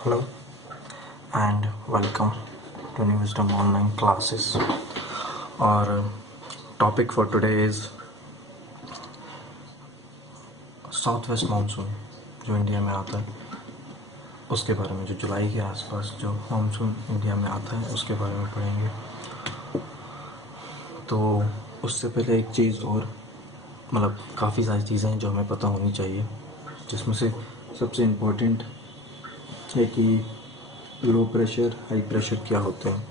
Hello and welcome to New Wisdom Online Classes. Our topic for today is south west monsoon जो India में आता है उसके बारे में, जो जुलाई के आसपास जो मानसून इंडिया में आता है उसके बारे में पढ़ेंगे। तो उससे पहले एक चीज़ और, मतलब काफ़ी सारी चीज़ें हैं जो हमें पता होनी चाहिए, जिसमें से सबसे इम्पोर्टेंट है कि लो प्रेशर हाई प्रेशर क्या होते हैं।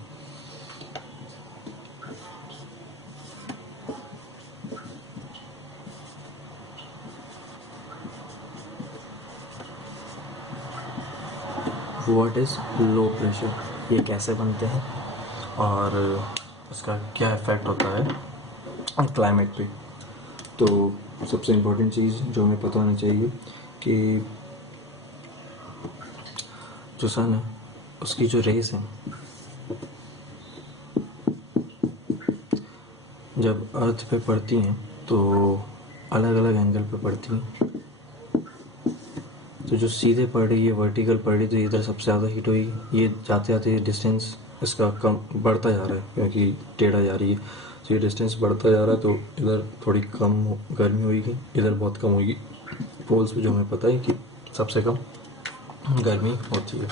व्हाट इज़ लो प्रेशर, ये कैसे बनते हैं और इसका क्या इफ़ेक्ट होता है क्लाइमेट पे। तो सबसे इम्पोर्टेंट चीज़ जो हमें पता होनी चाहिए कि जो सन है उसकी जो रेस हैं जब अर्थ पे पड़ती हैं तो अलग अलग एंगल पे पड़ती हैं। तो जो सीधे पड़ रही है, वर्टिकल पड़ रही, तो इधर सबसे ज़्यादा हीट हुई। ये जाते जाते डिस्टेंस इसका कम बढ़ता जा रहा है क्योंकि टेढ़ा जा रही है, तो ये डिस्टेंस बढ़ता जा रहा है। तो इधर थोड़ी कम गर्मी होगी, इधर बहुत कम होगी। पोल्स पे जो हमें पता है कि सबसे कम गर्मी होती है।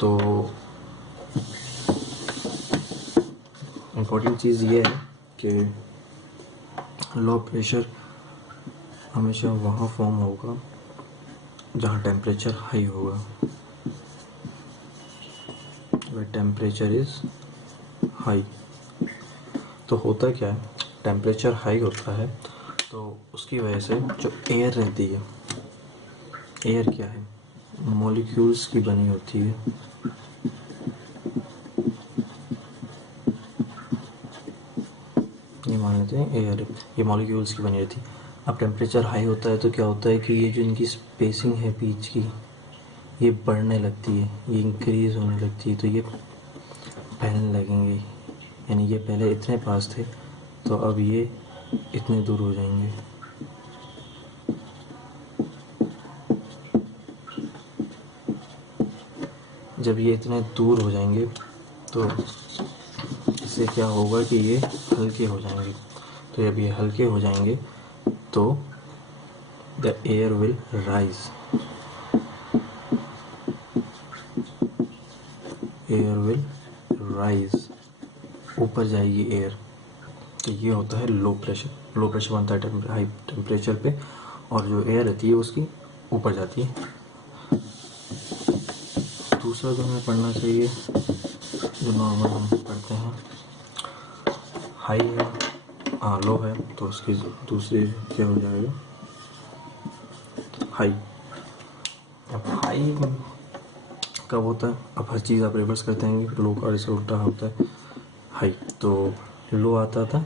तो इम्पोर्टेंट चीज़ ये है कि लो प्रेशर हमेशा वहाँ फॉर्म होगा जहाँ टेम्परेचर हाई होगा, where टेम्परेचर इज़ हाई। तो होता क्या है, टेम्परेचर हाई होता है तो उसकी वजह से जो एयर रहती है, एयर क्या है, मॉलिक्यूल्स की बनी होती है। ये मान लेते हैं एयर, ये मॉलिक्यूल्स की बनी रहती है। अब टेम्परेचर हाई होता है तो क्या होता है कि ये जो इनकी स्पेसिंग है बीच की, ये बढ़ने लगती है, ये इंक्रीज़ होने लगती है। तो ये फैलने लगेंगे, यानी ये पहले इतने पास थे तो अब ये इतने दूर हो जाएंगे। जब ये इतने दूर हो जाएंगे तो इससे क्या होगा कि ये हल्के हो जाएंगे। तो जब ये हल्के हो जाएंगे तो the air will rise, air will rise, ऊपर जाएगी एयर। तो ये होता है लो प्रेशर। लो प्रेशर बनता है हाई टेम्परेचर पे, और जो एयर रहती है उसकी ऊपर जाती है। दूसरा जो हमें पढ़ना चाहिए, जो नॉर्मल हम पढ़ते हैं, हाई है, हाँ लो है, तो उसकी दूसरी क्या हो जाएगा, हाई। अब हाई कब होता है, अब हर चीज़ आप रिवर्स करते हैं, लो का इससे उल्टा होता है हाई। तो लो आता था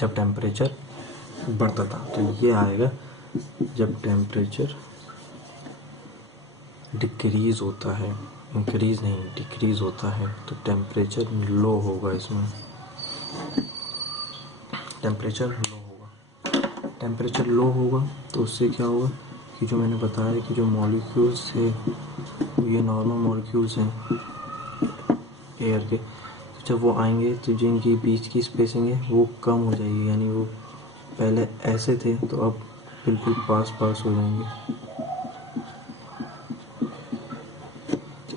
जब टेम्परेचर बढ़ता था, तो ये आएगा जब टेम्परेचर डिक्रीज़ होता है, इंक्रीज़ नहीं डिक्रीज़ होता है। तो टेम्परेचर लो होगा, इसमें टेम्परेचर लो होगा। टेम्परेचर लो होगा तो उससे क्या होगा कि जो मैंने बताया कि जो मॉलिक्यूल्स है, ये नॉर्मल मॉलिक्यूल्स हैं एयर के, तो जब वो आएंगे तो जिनकी बीच की स्पेसिंग है वो कम हो जाएगी, यानी वो पहले ऐसे थे तो अब बिल्कुल पास पास हो जाएंगे।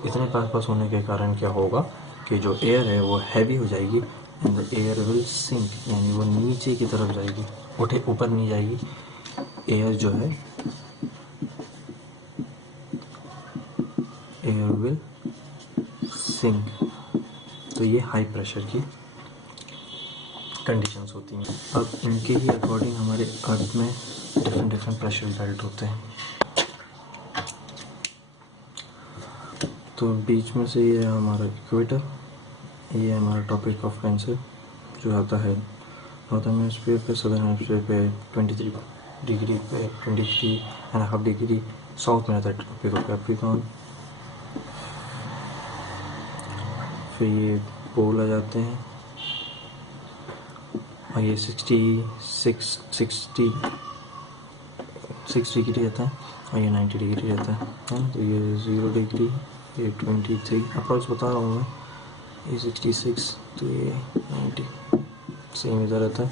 इतने पास पास होने के कारण क्या होगा कि जो एयर है वो हैवी हो जाएगी and the air will sink, यानी वो नीचे की तरफ जाएगी, उठे ऊपर नहीं जाएगी। एयर जो है, एयर विल सिंक। तो ये हाई प्रेशर की कंडीशंस होती हैं। अब इनके ही अकॉर्डिंग हमारे अर्थ में डिफरेंट प्रेशर बेल्ट होते हैं। तो बीच में से ये है हमारा इक्वेटर, ये है हमारा टॉपिक ऑफ कैंसर जो आता है नॉर्थन हेमिस्फीयर पे, सदर्न हेमिस्फीयर पे 23 डिग्री पे, 23.5 डिग्री साउथ में रहता है ट्रॉपिक ऑफ कैप्रिकॉर्न। फिर ये पोल आ जाते हैं और ये 6 डिग्री रहता है, और ये 90 डिग्री रहता है तो ये 0 डिग्री, ये 23 अप्रॉक्स बता रहा हूँ मैं, ये 66, तो ये 90 सेम इधर रहता है,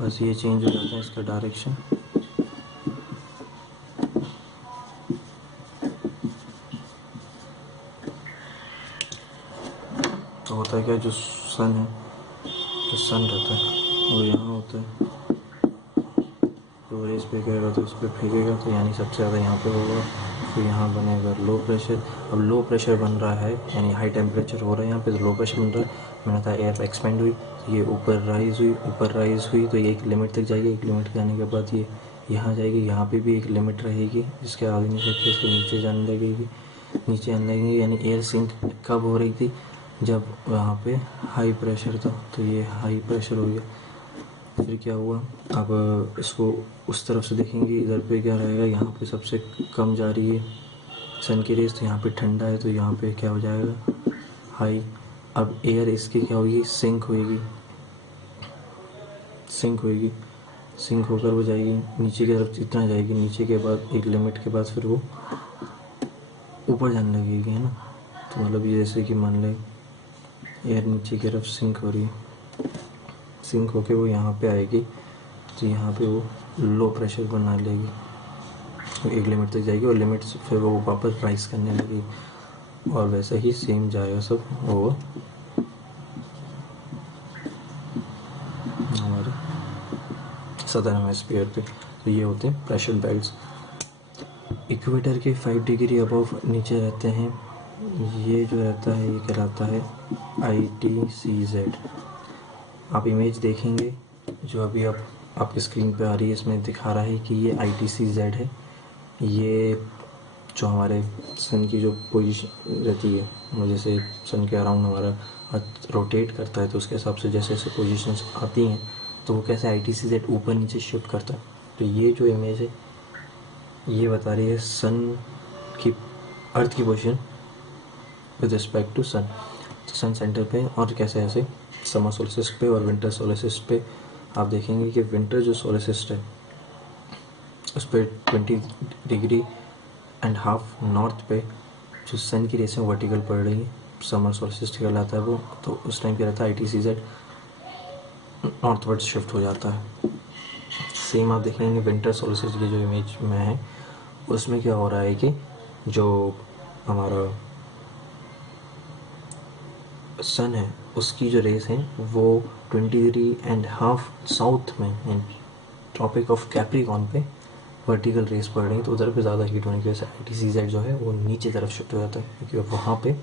बस ये चेंज हो जाता है इसका डायरेक्शन। तो होता है क्या, जो सन है, जो सन रहता है वो यहाँ होता है, तो रेस पे गएगा तो इस पर फेंकेगा, तो यानी सबसे ज़्यादा यहाँ पे होगा, तो यहाँ बनेगा लो प्रेशर। अब लो प्रेशर बन रहा है यानी हाई टेम्परेचर हो रहा है यहाँ पे, तो लो प्रेशर बन रहा है, मैंने कहा एयर एक्सपेंड हुई, तो ये ऊपर राइज हुई, तो ये एक लिमिट तक जाएगी, एक लिमिट के आने के बाद ये यहाँ जाएगी, यहाँ पे भी एक लिमिट रहेगी, इसके आगे नहीं सकते, इसके नीचे जाने लगेगी, नीचे आने लगेगी, यानी एयर सिंक कब हो रही थी, जब वहाँ पे हाई प्रेशर था, तो ये हाई प्रेशर हो गया। फिर क्या हुआ, अब इसको उस तरफ से देखेंगे, इधर पे क्या रहेगा, यहाँ पे सबसे कम जा रही है सन की रेस, तो यहाँ पे ठंडा है, तो यहाँ पे क्या हो जाएगा, हाई। अब एयर इसकी क्या होगी, सिंक होकर वो जाएगी नीचे की तरफ, इतना जाएगी, नीचे के बाद एक लिमिट के बाद फिर वो ऊपर जाने लगेगी, है ना। तो मतलब ये जैसे कि मान लें एयर नीचे की तरफ सिंक हो रही है, सिंक होके वो यहाँ पे आएगी, तो यहाँ पे वो लो प्रेशर बना लेगी, एक लिमिट तक जाएगी, और लिमिट से फिर वो वापस राइज करने लगेगी, और वैसे ही सेम जाएगा सब ओवर हमारे सदर्न हेमिस्फीयर पे। तो ये होते हैं प्रेशर बेल्ट्स। इक्वेटर के 5 डिग्री अबव नीचे रहते हैं, ये जो रहता है ये कहलाता है ITCZ। आप इमेज देखेंगे जो अभी आप आपकी स्क्रीन पे आ रही है, इसमें दिखा रहा है कि ये ITCZ है। ये जो हमारे सन की जो पोजीशन रहती है, जैसे सन के अराउंड हमारा अर्थ रोटेट करता है, तो उसके हिसाब से जैसे जैसे पोजीशंस आती हैं तो वो कैसे ITCZ ऊपर नीचे शिफ्ट करता है। तो ये जो इमेज है ये बता रही है सन की, अर्थ की पोजीशन विद रिस्पेक्ट टू सन। तो सन सेंटर पे, और कैसे ऐसे समर सोल्स्टिस पे और विंटर सोल्स्टिस पे आप देखेंगे कि विंटर जो सोल्स्टिस है उस पर 20.5 डिग्री नॉर्थ पे जो सन की रेसें वर्टिकल पड़ रही है, समर सोल्स्टिस कहलाता है वो। तो उस टाइम क्या रहता है, ITCZ नॉर्थवर्ड शिफ्ट हो जाता है। सेम आप देखेंगे विंटर सोल्स्टिस की जो इमेज में है, उसमें क्या हो रहा है कि जो हमारा सन है उसकी जो रेस है वो 20.5 डिग्री साउथ में ट्रॉपिक ऑफ कैप्रिकॉन पे वर्टिकल रेस पड़ रही है, तो उधर पे ज़्यादा हीट होने की वजह से ITCZ जो है वो नीचे तरफ शिफ्ट हो जाता है, क्योंकि वहाँ पे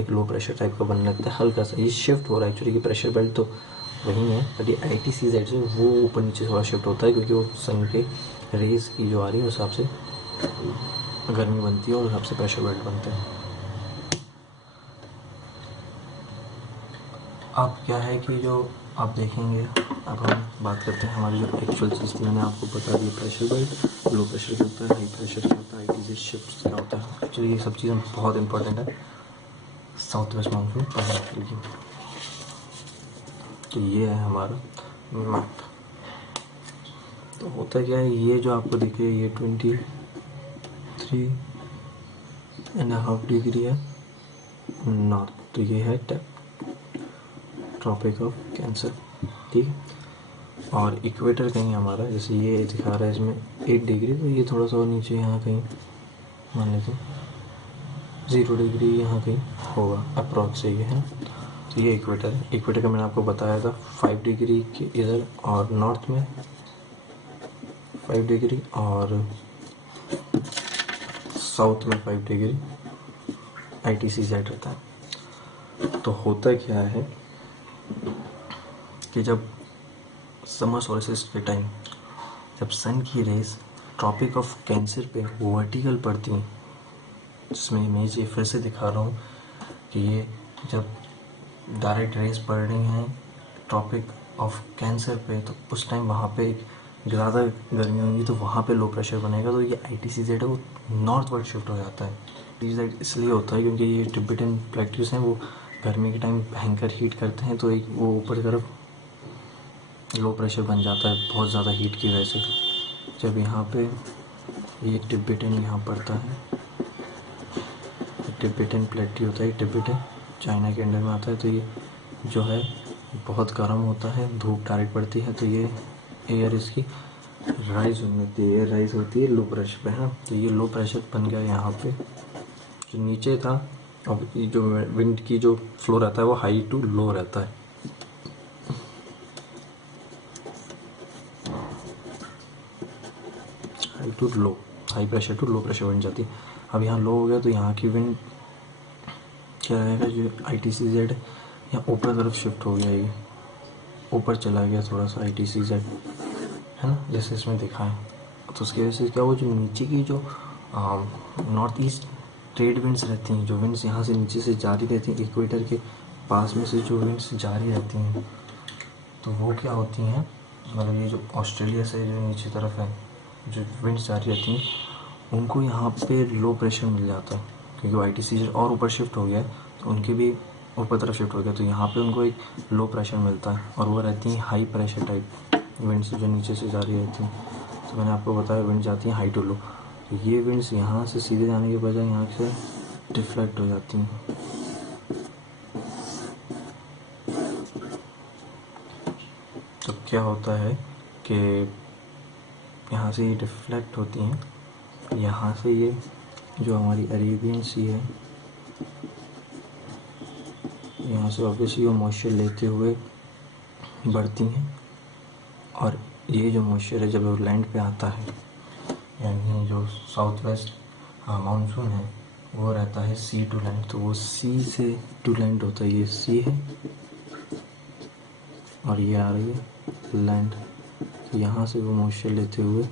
एक लो प्रेशर टाइप का बनने लगता है, हल्का सा ये शिफ्ट हो रहा है। एक्चुअली कि प्रेशर बेल्ट तो वही है, बट ये ITCZ जो है वो ऊपर नीचे थोड़ा शिफ्ट होता है, क्योंकि वो सन के रेस की जो आ रही है उस हिसाब से गर्मी बनती है और उस हिसाब से प्रेशर बेल्ट बनते हैं। अब क्या है कि जो आप देखेंगे, अब हम बात करते हैं हमारी जो एक्चुअल चीज़ थी, मैंने आपको बता the pressure belt, low pressure क्या होता है, हाई प्रेशर क्या होता है, ITCZ शिफ्ट क्या होता है। एक्चुअली ये सब चीज़ें बहुत इंपॉर्टेंट है साउथ वेस्ट मानसून पढ़ने के लिए। तो ये है हमारा मैप। तो होता क्या है, ये जो आपको दिख रही है ये 23.5 डिग्री है नॉर्थ, तो ये है ट्रॉपिक ऑफ कैंसर, ठीक है। और इक्वेटर कहीं हमारा, जैसे ये दिखा रहा है इसमें 8 डिग्री, तो ये थोड़ा सा और नीचे यहाँ कहीं मान लेते हैं 0 डिग्री यहाँ कहीं होगा अप्रॉक्स, ये है। तो ये इक्वेटर है। इक्वेटर का मैंने आपको बताया था 5 डिग्री के इधर, और नॉर्थ में 5 डिग्री और साउथ में 5 डिग्री ITCZ रहता है। तो होता क्या है कि जब समर सोल्स्टिस के टाइम जब सन की रेस ट्रॉपिक ऑफ कैंसर पे वर्टिकल पड़ती हैं, जिसमें इमेज ये फिर से दिखा रहा हूँ कि ये जब डायरेक्ट रेस पड़ रही हैं ट्रॉपिक ऑफ कैंसर पे, तो उस टाइम वहाँ पे ज़्यादा गर्मी होगी, तो वहाँ पे लो प्रेशर बनेगा, तो ये ITCZ है वो नॉर्थ वर्ड शिफ्ट हो जाता है। ITCZ इसलिए होता है क्योंकि ये टिबेटन प्लेट्यूस हैं, वो गर्मी के टाइम भयंकर हीट करते हैं, तो एक वो ऊपर की तरफ लो प्रेशर बन जाता है बहुत ज़्यादा हीट की वजह से। जब यहाँ पे ये टिबेटन यहाँ पड़ता है, टिबेटन प्लेट्यू होता है, टिबेटन चाइना के अंडर में आता है। तो ये जो है बहुत गर्म होता है, धूप डायरेक्ट पड़ती है तो ये एयर इसकी राइज होती है, एयर राइज होती है लो प्रेशर पे, है। तो ये लो प्रेशर बन गया यहाँ पे, जो नीचे था। अब ये जो विंड की जो फ्लो रहता है वो हाई टू लो रहता है। High to low, high pressure to low pressure wind जाती है। अब यहाँ लो हो गया तो यहाँ की विंड क्या रहेगा, जो ITCZ यहाँ ऊपर तरफ शिफ्ट हो गया, ये ऊपर चला गया थोड़ा सा ITCZ, है ना, जैसे इसमें दिखा है। तो उसकी वजह से क्या हुआ, जो नीचे की जो नॉर्थ ईस्ट ट्रेड विंड्स रहती हैं, जो विंड्स यहाँ से नीचे से जारी रहती हैं, इक्वेटर के पास में से जो विंड्स जारी रहती हैं, तो वो क्या होती हैं, मतलब ये जो ऑस्ट्रेलिया से जो नीचे तरफ है जो विंड्स जारी रहती हैं, उनको यहाँ पे लो प्रेशर मिल जाता है, क्योंकि ITCZ और ऊपर शिफ्ट हो गया है तो उनके भी ऊपर तरफ शिफ्ट हो गया, तो यहाँ पे उनको एक लो प्रेशर मिलता है और वो रहती हैं हाई प्रेशर टाइप विंड्स जो नीचे से जारी रहती हैं। तो मैंने आपको बताया विंड जाती हैं हाई टू लो, तो ये विंड्स यहाँ से सीधे जाने के बजाय यहाँ से डिफ्लेक्ट हो जाती हैं। तो क्या होता है कि यहाँ से ये डिफ्लेक्ट होती हैं, यहाँ से ये जो हमारी अरेबियन सी है, यहाँ से ऑब्वियसली वो मॉइस्चर लेते हुए बढ़ती हैं, और ये जो मॉइस्चर है जब वो लैंड पे आता है, यानी जो साउथ वेस्ट मानसून है वो रहता है सी टू लैंड, तो वो सी से टू लैंड होता है, ये सी है और ये आ रही है लैंड। तो यहाँ से वो मॉइस्चर लेते हुए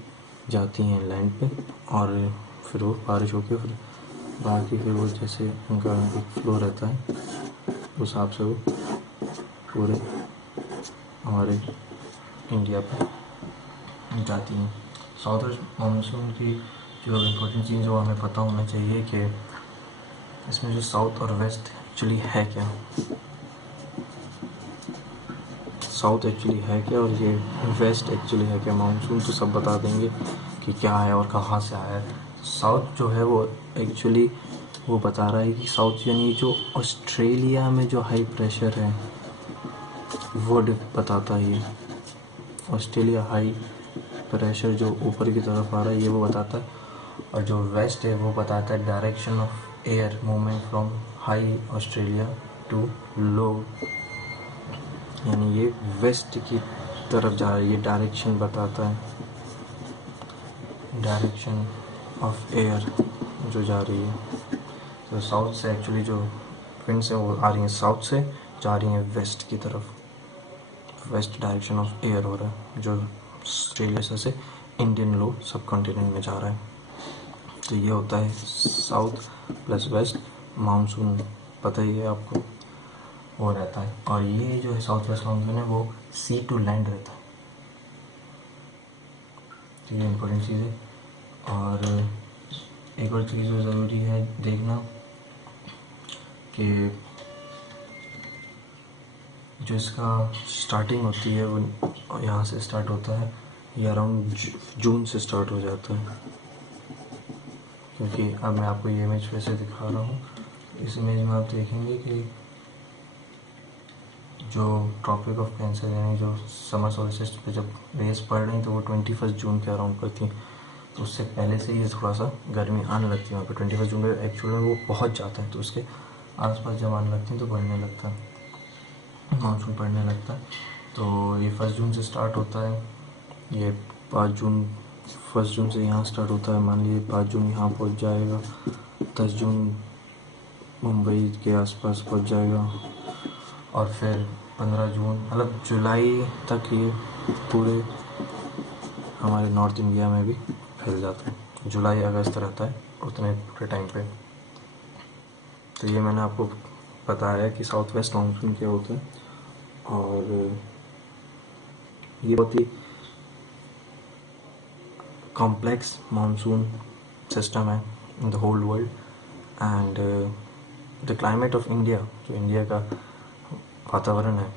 जाती हैं लैंड पे, और फिर वो बारिश होकर फिर बाकी फिर वो जैसे उनका एक फ्लो रहता है उस हिसाब से वो पूरे हमारे इंडिया पे जाती हैं। साउथ वेस्ट मानसून की जो इम्पोर्टेंट चीज़ वो हमें पता होना चाहिए कि इसमें जो साउथ और वेस्ट एक्चुअली है क्या, साउथ एक्चुअली है क्या और ये वेस्ट एक्चुअली है क्या। मानसून तो सब बता देंगे कि क्या है और कहाँ से आया है। साउथ जो है वो एक्चुअली वो बता रहा है कि साउथ यानी जो ऑस्ट्रेलिया में जो हाई प्रेशर है वो बताता है, ये ऑस्ट्रेलिया हाई प्रेशर जो ऊपर की तरफ आ रहा है ये वो बताता है, और जो वेस्ट है वो बताता है direction of air movement from high Australia to low, यानी ये वेस्ट की तरफ जा रहा है, ये डायरेक्शन बताता है, डायरेक्शन ऑफ एयर जो जा रही है। तो साउथ से एक्चुअली जो विंड्स हैं वो आ रही हैं साउथ से, जा रही हैं वेस्ट की तरफ, वेस्ट डायरेक्शन ऑफ एयर हो रहा है जो ऑस्ट्रेलिया से इंडियन लो सब कॉन्टिनेंट में जा रहा है। तो ये होता है साउथ प्लस वेस्ट मानसून, पता ही है आपको वो रहता है। और ये जो है साउथ वेस्ट मानसून है वो सी टू लैंड रहता है, तो ये इम्पोर्टेंट चीज़ है। और एक और चीज़ जो ज़रूरी है देखना कि जो इसका स्टार्टिंग होती है वो यहाँ से स्टार्ट होता है, ये अराउंड जून से स्टार्ट हो जाता है, क्योंकि अब मैं आपको ये इमेज फिर से दिखा रहा हूँ। इस इमेज में आप देखेंगे कि जो ट्रॉपिक ऑफ कैंसर यानी जो समर सोल्स्टिस पे जब रेस पड़ रही तो वो 21 जून के अराउंड पर थी, तो उससे पहले से ये थोड़ा सा गर्मी आने लगती है वहाँ पे। 21 जून में एक्चुअल में वो पहुँच जाता है, तो उसके आसपास जब आने लगती है तो बढ़ने लगता है, मानसून पड़ने लगता है। तो ये 1 जून से स्टार्ट होता है, ये 5 जून 1 जून से यहाँ स्टार्ट होता है, मान लीजिए 5 जून यहाँ पहुँच जाएगा, 10 जून मुंबई के आसपास पहुँच जाएगा, और फिर 15 जून मतलब जुलाई तक ये पूरे हमारे नॉर्थ इंडिया में भी फैल जाता है। जुलाई अगस्त रहता है उतने पूरे टाइम पे। तो ये मैंने आपको बताया कि साउथ वेस्ट मानसून क्या होता है, और ये बहुत ही कॉम्प्लेक्स मानसून सिस्टम है in the whole world. And the climate of India, जो इंडिया का वातावरण है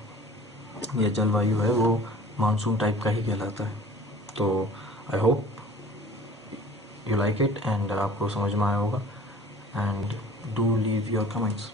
या जलवायु है वो मानसून टाइप का ही कहलाता है। तो I hope you like it and आपको समझ में आया होगा, and do leave your comments.